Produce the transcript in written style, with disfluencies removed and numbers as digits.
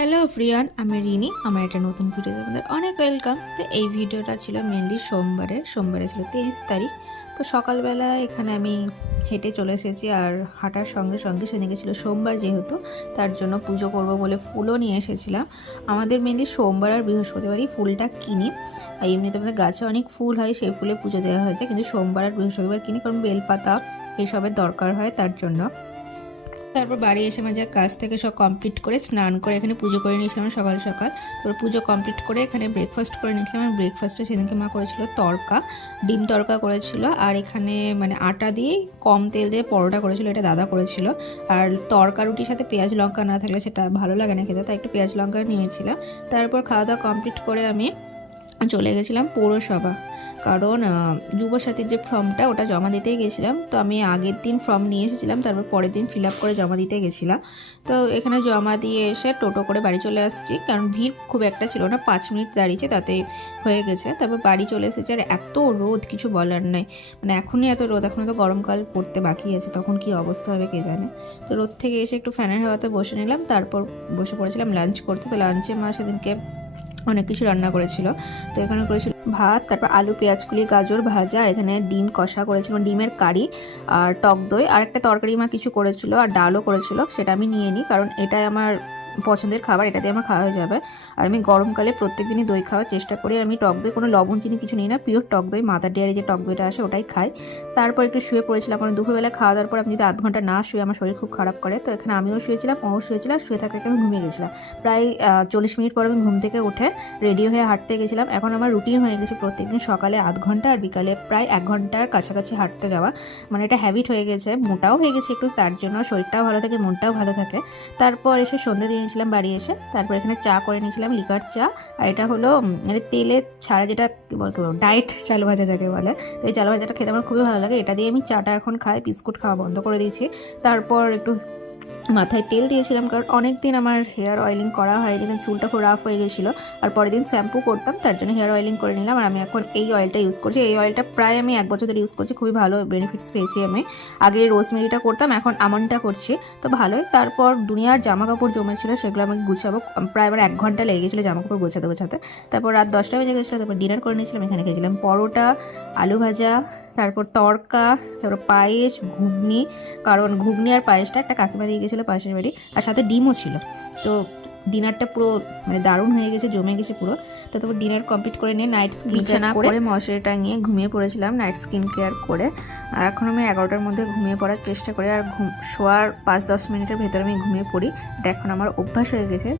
Hello everyone, আমি রিনি। আমার একটা নতুন ভিডিওতে আপনাদের অনেক ওয়েলকাম। তো এই ভিডিওটা ছিল মেনলি সোমবারে ছিল 23 তারিখ। তো সকালবেলা এখানে আমি হেঁটে চলে এসেছি, আর হাঁটার সঙ্গে সঙ্গে সেদিকে ছিল সোমবার, যেহেতু তার জন্য পুজো করব বলে ফুলও নিয়ে এসেছিলাম। আমাদের মেনলি সোমবার আর বৃহস্পতিবারই ফুলটা কিনি, আর এমনিতে আমাদের গাছে অনেক ফুল হয়, সেই ফুলে পুজো দেওয়া হয়েছে, কিন্তু সোমবার আর বৃহস্পতিবার কিনি, কারণ বেলপাতা এইসবের দরকার হয় তার জন্য। তারপর বাড়ি এসে আমার যা কাজ থেকে সব কমপ্লিট করে স্নান করে এখানে পুজো করে নিয়েছিলাম সকাল সকাল। তারপর পুজো কমপ্লিট করে এখানে ব্রেকফাস্ট করে নিয়েছিলাম। আর ব্রেকফাস্টে সেদিনকে মা করেছিল তড়কা, ডিম তড়কা করেছিল, আর এখানে মানে আটা দিয়ে কম তেল দিয়ে পরোটা করেছিল, এটা দাদা করেছিল। আর তড়কা রুটির সাথে পেঁয়াজ লঙ্কা না থাকলে সেটা ভালো লাগে না খেতে, তাই একটু পেঁয়াজ লঙ্কা নিয়েছিলাম। তারপর খাওয়া দাওয়া কমপ্লিট করে আমি চলে গেছিলাম পৌরসভা, কারণ যুবসাথীর যে ফর্মটা ওটা জমা দিতেই গেছিলাম। তো আমি আগের দিন ফর্ম নিয়ে এসেছিলাম, তারপর পরের দিন ফিল আপ করে জমা দিতে গেছিলাম। তো এখানে জমা দিয়ে এসে টোটো করে বাড়ি চলে আসছি, কারণ ভিড় খুব একটা ছিল না, 5 মিনিট দাঁড়িয়েছে তাতে হয়ে গেছে। তারপর বাড়ি চলে এসেছে, আর এত রোদ কিছু বলার নাই, মানে এখনই এত রোদ, এখনও তো গরমকাল পড়তে বাকি আছে, তখন কি অবস্থা হবে কে জানে। তো রোদ থেকে এসে একটু ফ্যানের হাওয়াতে বসে নিলাম, তারপর বসে পড়েছিলাম লাঞ্চ করতে। তো লাঞ্চে মা সেদিনকে অনেক কিছু রান্না করেছিল। তো এখানে করেছিল ভাত, তারপর আলু পেঁয়াজকুলি গাজর ভাজা, এখানে ডিম কষা করেছিল, ডিমের কারি, আর টক দই, আর একটা তরকারি মা কিছু করেছিল, আর ডালও করেছিল, সেটা আমি নিয়ে নিই, কারণ এটাই আমার পছন্দের খাবার, এটা দিয়ে আমার খাওয়া হয়ে যাবে। আর আমি গরমকালে প্রত্যেক দিনই দই খাওয়ার চেষ্টা করি। আমি টক দই কোনো লবণ চিনি কিছু নিই না, পিওর টক দই, মাদার ডেয়ারি যে টক দইটা আসে ওটাই খাই। তারপর একটু শুয়ে পড়েছিলাম, কারণ দুপুরবেলা খাওয়া দাওয়ার পর আমি যদি 8 ঘন্টা না শুয়ে আমার শরীর খুব খারাপ করে। তো এখানে আমিও শুয়েছিলাম, ও শুয়েছিল, আর শুয়ে থাকতে আমি ঘুমিয়ে গেছিলাম। প্রায় 40 মিনিট পর আমি ঘুম থেকে উঠে রেডি হয়ে হাঁটতে গেছিলাম। এখন আমার রুটিন হয়ে গেছে প্রত্যেকদিন সকালে 8 ঘন্টা আর বিকালে প্রায় 1 ঘন্টার কাছাকাছি হাঁটতে যাওয়া, মানে এটা হ্যাবিট হয়ে গেছে, মোটাও হয়ে গেছে একটু, তার জন্য শরীরটাও ভালো থাকে, মনটাও ভালো থাকে। তারপর এসে সন্ধ্যে দিয়ে নিয়েছিলাম বাড়ি এসে, তারপর এখানে চা করে নিয়েছিলাম, লিকার চা, আর এটা হলো মানে তেলে ছাড়া, যেটা কি বলবো ডায়েট চাল ভাজা যাকে বলে। তো এই চাল ভাজাটা খেতে আমার খুবই ভালো লাগে, এটা দিয়ে আমি চাটা এখন খাই, বিস্কুট খাওয়া বন্ধ করে দিয়েছি। তারপর একটু মাথায় তেল দিয়েছিলাম, কারণ অনেক দিন আমার হেয়ার অয়েলিং করা হয়নি, চুলটা খুব রাফ হয়ে গেছিলো, আর পরের দিন শ্যাম্পু করতাম, তার জন্য হেয়ার অয়েলিং করে নিলাম। আর আমি এখন এই অয়েলটা ইউজ করছি, এই অয়েলটা প্রায় আমি 1 বছর ধরে ইউজ করছি, খুবই ভালো বেনিফিটস পেয়েছি আমি। আগে রোজমেরিটা করতাম, এখন আমন্ডটা করছি, তো ভালোই। তারপর দুনিয়ার জামা কাপড় জমেছিল, সেগুলো আমাকে গুছাবো, প্রায় আবার 1 ঘন্টা লেগে গেছিলো জামা কাপড় গোছাতে। তারপর রাত 10টা বেজে গেছিলো, তারপর ডিনার করে নিয়েছিলাম, এখানে খেয়েছিলাম পরোটা, আলু ভাজা, তারপর তড়কা, তারপর পায়েস, ঘুগনি, কারণ ঘুগনি আর পায়েসটা একটা কাকিমা দিয়ে গেছিলো পাশের বাড়ি, আর সাথে ডিমও ছিল। তো ডিনারটা পুরো মানে দারুণ হয়ে গেছে, জমে গেছে পুরো। তো তারপর ডিনার কমপ্লিট করে নিয়ে নাইট বিছানা করে মশারি টাঙিয়ে ঘুমিয়ে পড়েছিলাম নাইট স্কিন কেয়ার করে। আর এখন আমি 11টার মধ্যে ঘুমিয়ে পড়ার চেষ্টা করি, আর শোয়ার 5-10 মিনিটের ভেতরে আমি ঘুমিয়ে পড়ি, এটা এখন আমার অভ্যাস হয়ে গেছে।